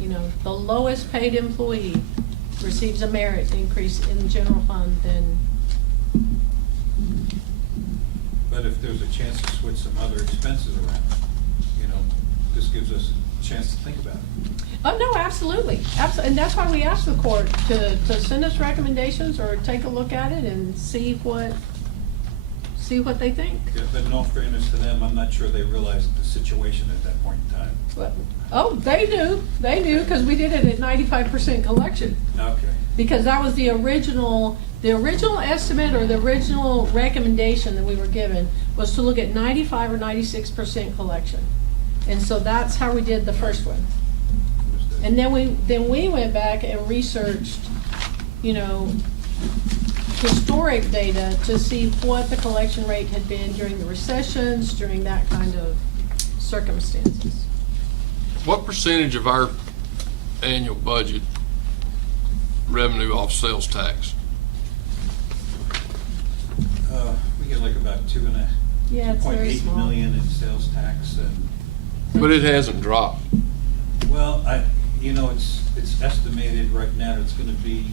You know, the lowest paid employee receives a merit increase in the general fund, then, But if there's a chance to switch some other expenses around, you know, this gives us a chance to think about it. oh, no, absolutely. And that's why we asked the court to send us recommendations or take a look at it and see what they think. Yeah, but in all fairness to them, I'm not sure they realized the situation at that point in time. But, oh, they knew, because we did it at 95% collection. Okay. Because that was the original estimate or the original recommendation that we were given was to look at 95 or 96% collection. And so that's how we did the first one. Understood. And then we went back and researched, you know, historic data to see what the collection rate had been during the recessions, during that kind of circumstances. What percentage of our annual budget revenue off sales tax? We get like about Yeah, it's very 2.8 small. million in sales tax and, But it hasn't dropped. well, it's estimated right now that it's gonna be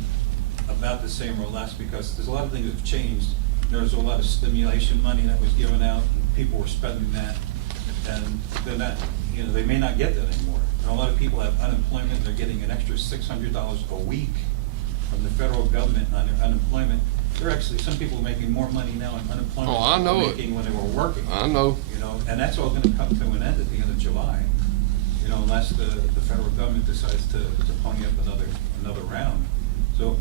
about the same or less because there's a lot of things that have changed. There's a lot of stimulation money that was given out and people were spending that. And they're not, they may not get that anymore. And a lot of people have unemployment, they're getting an extra $600 a week from the federal government on their unemployment. They're actually, some people are making more money now on unemployment Oh, I know than they it. were making when they were working. I know. And that's all gonna come to an end at the end of July, unless the federal government decides to pony up another round. So,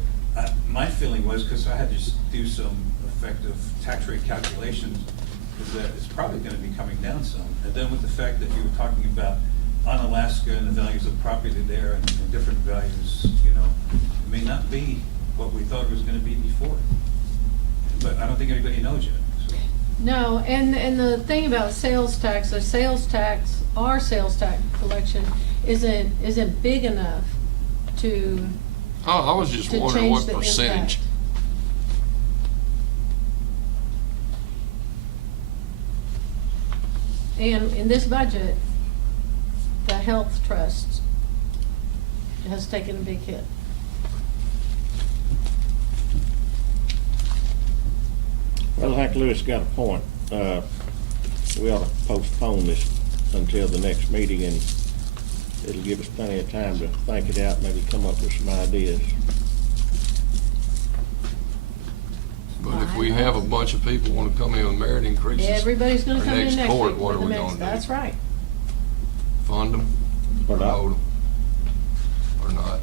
my feeling was, because I had to do some effective tax rate calculations, is that it's probably gonna be coming down some. And then with the fact that you were talking about on Alaska and the values of property there and different values, it may not be what we thought it was gonna be before. But I don't think anybody knows yet, so. No, and the thing about sales tax, our sales tax collection isn't big enough to Oh, I was just to wondering change what the percentage. impact. And in this budget, the health trust has taken a big hit. Well, I think Lewis got a point. We ought to postpone this until the next meeting, and it'll give us plenty of time to think it out, maybe come up with some ideas. But if we have a bunch of people want to come in with merit increases. Everybody's gonna for come in next court, week what with are the we next, gonna do? that's right. Fund them? Or not. Promote 'em? Or not?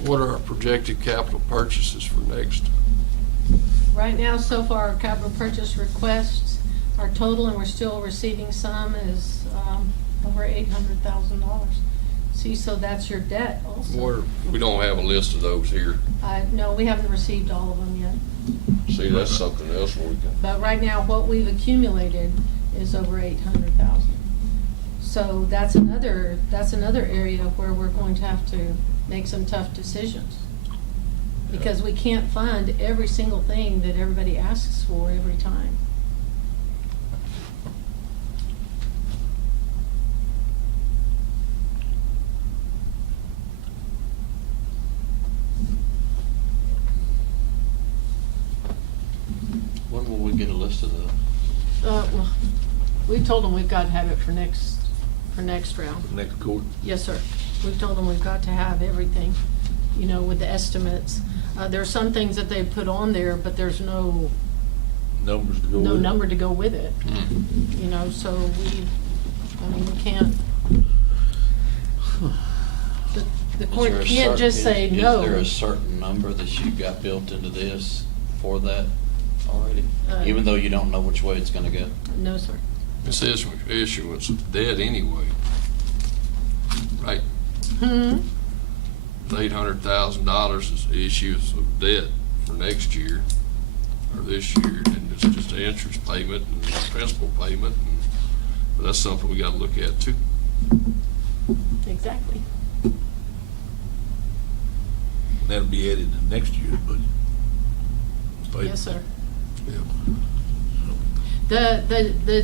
What are our projected capital purchases for next? Right now, so far, our capital purchase requests, our total, and we're still receiving some, is over $800,000. See, so that's your debt also. We don't have a list of those here. No, we haven't received all of them yet. See, that's something else where we can. But right now, what we've accumulated is over 800,000. So that's another area where we're going to have to make some tough decisions. Because we can't fund every single thing that everybody asks for every time. When will we get a list of those? Well, we've told them we've got to have it for next round. Next court. Yes, sir. We've told them we've got to have everything, with the estimates. There are some things that they put on there, but there's no Numbers to go with. number to go with it. Mm. So we can't. The Is court there a can't just say no. Is there a certain number that you've got built into this for that already? Even though you don't know which way it's gonna go? No, sir. This issuance of debt anyway, right? Hmm? $800,000 is issuance of debt for next year, or this year, and it's just an interest payment and principal payment, but that's something we gotta look at too. Exactly. That'll be added to next year's budget. Yes, sir. Yeah. The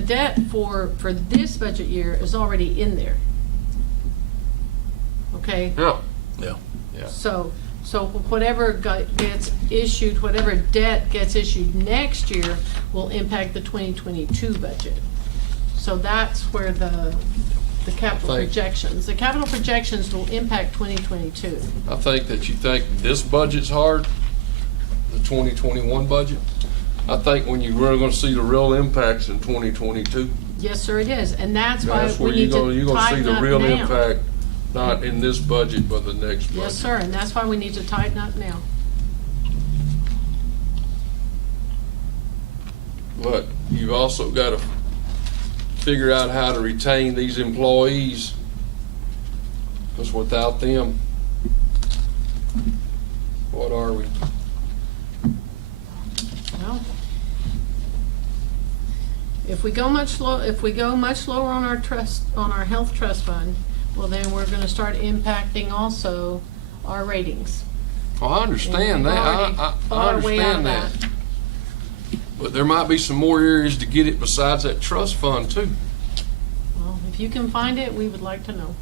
debt for this budget year is already in there. Okay? Yeah. Yeah. Yeah. So whatever gets issued, whatever debt gets issued next year will impact the 2022 budget. So that's where the capital Thank- projections. The capital projections will impact 2022. I think that you think this budget's hard, the 2021 budget. I think when you're really gonna see the real impacts in 2022. Yes, sir, it is, and that's why That's we where you're need gonna, to you're gonna see tighten the up real now. impact, not in this budget, but the next budget. Yes, sir, and that's why we need to tighten up now. But you've also gotta figure out how to retain these employees. Because without them, what are we? Well, if we go much lower on our trust, on our health trust fund, well, then we're gonna start impacting also our ratings. Well, I understand And we've that, already I fought our way out of understand that. But there might be some more areas to get it besides that trust fund too. Well, if you can find it, we would like to know.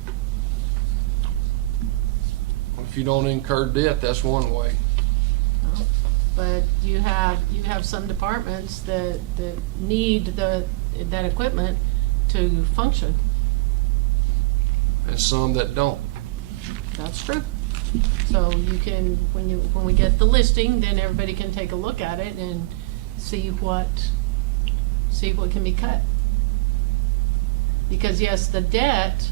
If you don't incur debt, that's one way. Well, but you have some departments that need that equipment to function. And some that don't. That's true. So you can, when we get the listing, then everybody can take a look at it and see what can be cut. Because yes, the debt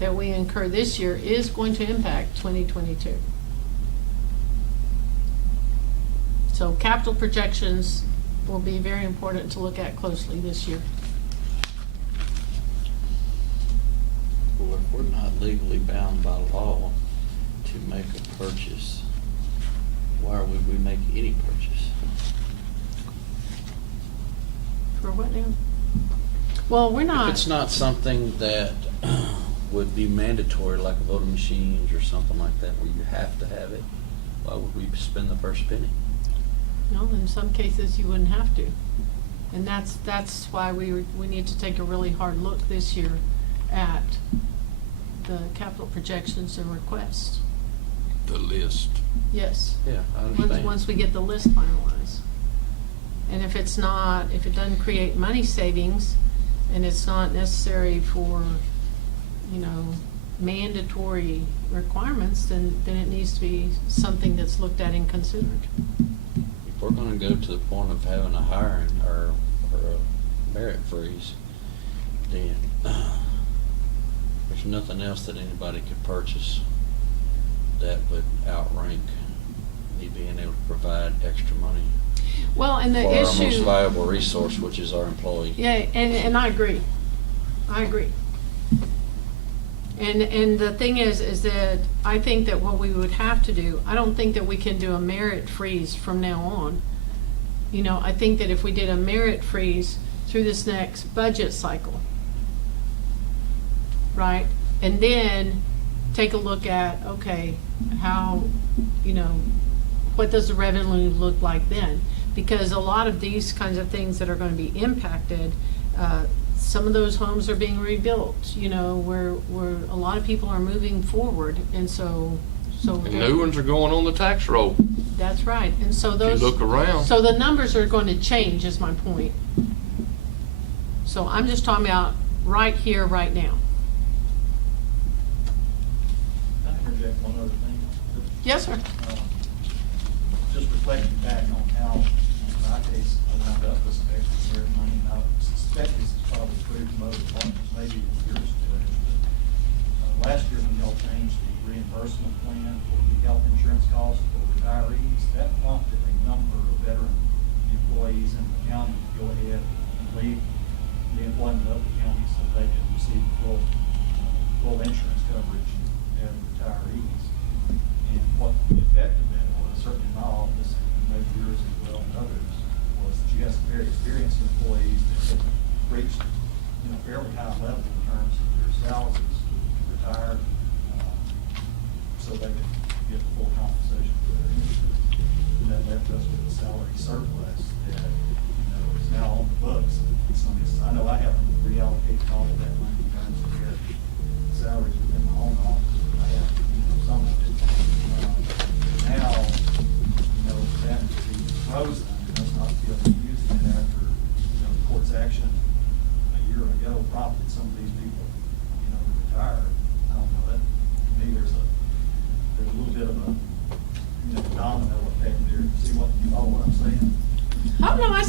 that we incur this year is going to impact 2022. So capital projections will be very important to look at closely this year. Well, if we're not legally bound by law to make a purchase, why would we make any purchase? For what now? Well, we're not. If it's not something that would be mandatory, like a voting machines or something like that, where you have to have it, why would we spend the first penny? No, in some cases you wouldn't have to. And that's why we need to take a really hard look this year at the capital projections and requests. The list. Yes. Yeah, I understand. Once we get the list finalized. And if it doesn't create money savings and it's not necessary for, mandatory requirements, then it needs to be something that's looked at and considered. If we're gonna go to the point of having a hiring or a merit freeze, then there's nothing else that anybody could purchase that would outrank me being able to provide extra money Well, and the for our most issue, valuable resource, which is our employee. yeah, and I agree. And the thing is that I think that what we would have to do, I don't think that we can do a merit freeze from now on. I think that if we did a merit freeze through this next budget cycle, right? And then take a look at, okay, how, what does the revenue look like then? Because a lot of these kinds of things that are going to be impacted, some of those homes are being rebuilt, where a lot of people are moving forward, and so. And new ones are going on the tax roll. That's right, and so those. If you look around. So the numbers are going to change, is my point. So I'm just talking about right here, right now. Can I interject one other thing? Yes, sir. Just reflecting back on how, in my case, I wound up with some extra spare money, and I suspect this is probably true from other departments, maybe yours too. Last year, when y'all changed the reimbursement plan for the health insurance costs for retirees, that prompted a number of veteran employees in the county to go ahead and leave the employment of the county so they could receive full insurance coverage as retirees. And what the effect of that was, certainly in my office, and maybe yours as well and others, was that you got some very experienced employees that had reached, fairly high level in terms of their salaries, retired, so they could get full compensation for their insurance. And that left us with a salary surplus that, is now on the books. I know I haven't reallocated all of that money in terms of their salaries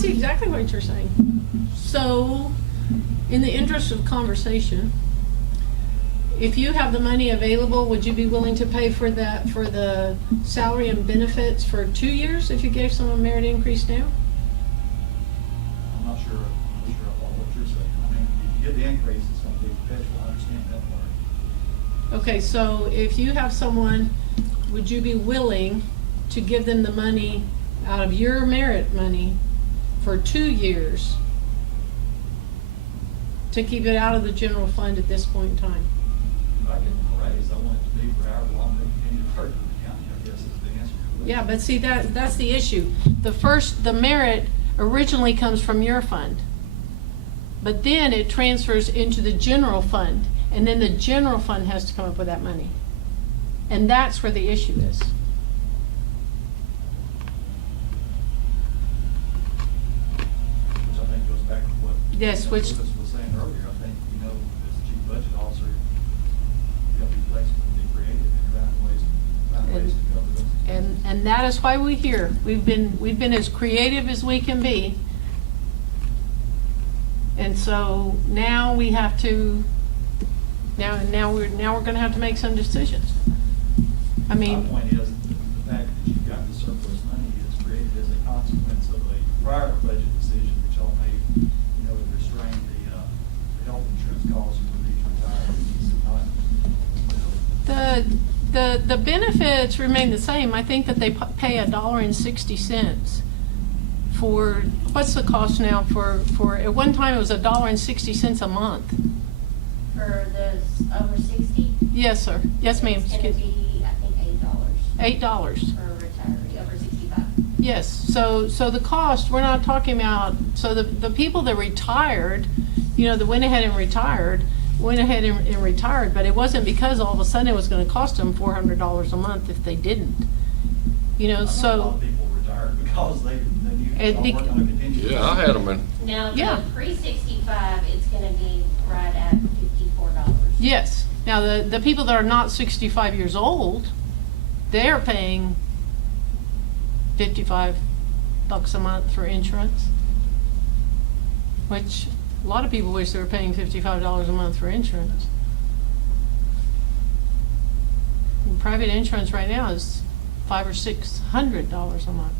see exactly what you're saying. So, in the interest of conversation, if you have the money available, would you be willing to pay for that, for the salary and benefits for 2 years if you gave someone merit increase now? I'm not sure about what you're saying. I mean, if you get the increase, it's gonna be perpetual, I understand that part. Okay, so if you have someone, would you be willing to give them the money out of your merit money for 2 years to keep it out of the general fund at this point in time? If I get them a raise, I want it to be for however long they continue to work in the county, I guess is the answer to that. Yeah, but see, that's the issue. The merit originally comes from your fund. But then it transfers into the general fund, and then the general fund has to come up with that money. And that's where the issue is. Which I think goes back to what. Yes, which- Lucas was saying earlier, I think, you know, as the chief budget officer, you have to be flexible and be creative and find ways to cover this. And that is why we're here. We've been as creative as we can be. And so now we have to, now we're gonna have to make some decisions. I mean. My point is, the fact that you've got the surplus money is created as a consequence of a prior budget decision that y'all made, you know, to restrain the health insurance costs for these retirees and not, you know. The benefits remain the same. I think that they pay $1.60 for, what's the cost now for, at one time it was $1.60 a month. For those over 60? Yes, sir. Yes, ma'am. It's gonna Excuse me. be, I think, $8 $8. for a retiree over 65. Yes, so the cost, we're not talking about, so the people that retired, you know, that went ahead and retired, but it wasn't because all of a sudden it was gonna cost them $400 a month if they didn't. You know, A lot so, of people retired because they knew It they bec- were working on a continuous. Yeah, I had them in, Now, Yeah. the pre-65, it's gonna be right at $54. yes. Now, the people that are not 65 years old, they're paying $55 a month for insurance, which a lot of people wish they were paying $55 a month for insurance. And private insurance right now is $500 or $600 a month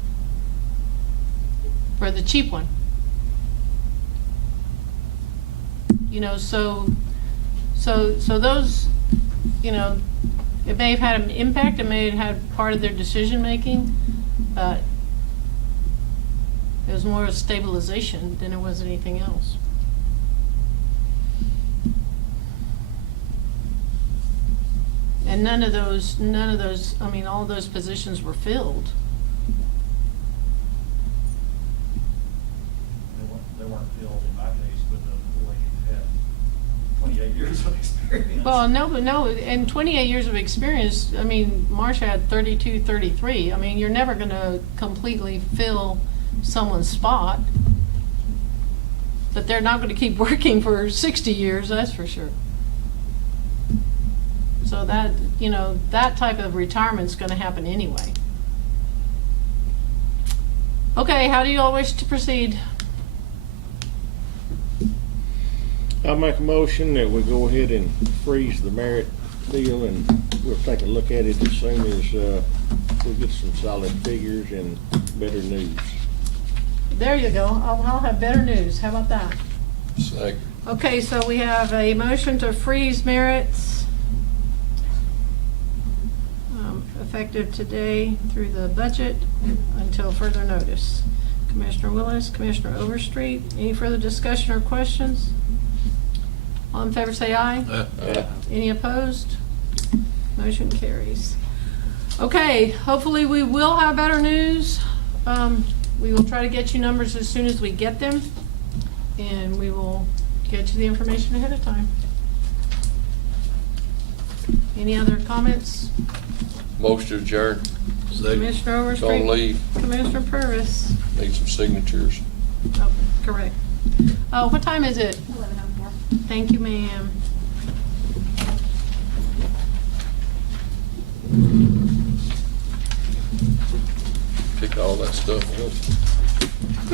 for the cheap one. You know, so those, you know, it may have had an impact, it may have had part of their decision-making, but it was more a stabilization than it was anything else. And none of those, I mean, all those positions were filled. They weren't filled in my case with the way you had 28 years of experience. Well, no, in 28 years of experience, I mean, Marcia had 32, 33. I mean, you're never gonna completely fill someone's spot. But they're not gonna keep working for 60 years, that's for sure. So that, you know, that type of retirement's gonna happen anyway. Okay, how do you all wish to proceed? I'll make a motion that we go ahead and freeze the merit deal, and we'll take a look at it as soon as we get some solid figures and better news. There you go, I'll have better news, how about that? second. Okay, so we have a motion to freeze merits effective today through the budget until further notice. Commissioner Willis, Commissioner Overstreet, any further discussion or questions? All in favor say aye. Any opposed? Motion carries. Okay, hopefully we will have better news. We will try to get you numbers as soon as we get them, and we will get you the information ahead of time. Any other comments? Motion adjourned. Commissioner Gonna Overstreet? leave, Commissioner Purvis? need some signatures. Oh, correct. Oh, what time is it? 11:04. Thank you, ma'am. Pick all that stuff up.